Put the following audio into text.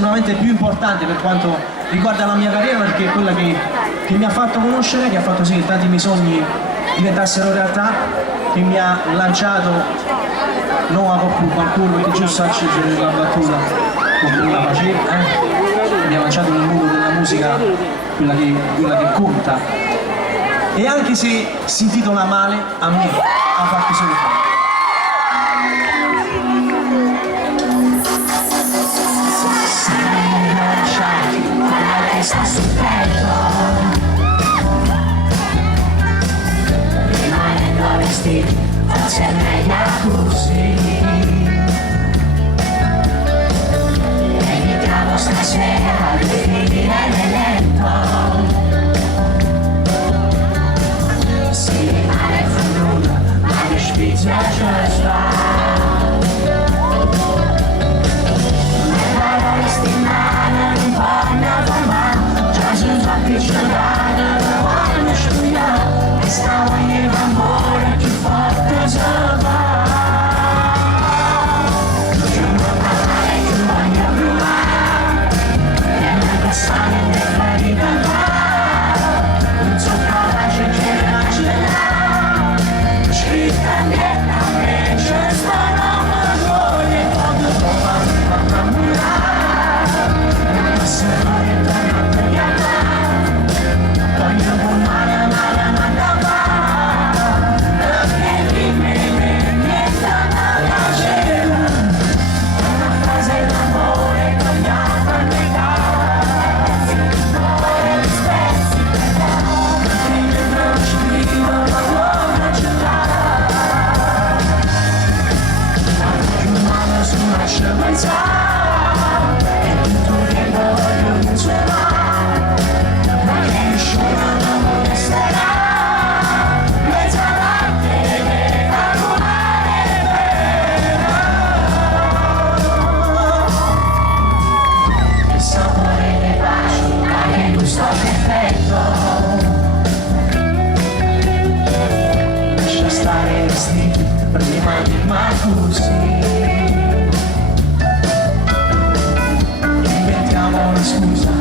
sicuramente più importante per quanto riguarda la mia carriera, perché è quella che mi ha fatto conoscere, che ha fatto sì che tanti miei sogni diventassero realtà, che mi ha lanciato non a qualcuno, perché giusto accedere la battuta qualcuno la faceva, mi ha lanciato nel mondo della musica, quella che conta, e anche se si intitola male, a me ha fatto solo bene. Sta sul petto, rimanendo vestiti, forse è meglio così. Evitiamo stasera di finire nel letto. Si rimane von nulla, ma mi spizia già sta. Le parole stimate non vanno da me. Stavo in amore più forte se va. Più non parlare, più voglio provare. E non passare le ferite là. Non so capace che raccelare. Scritta netta invece sta roba voglia. Quando trova mi fa innamorare. Non passerò che torno a tagliare. Voglio domani amare ma da ma così inventiamo una scusa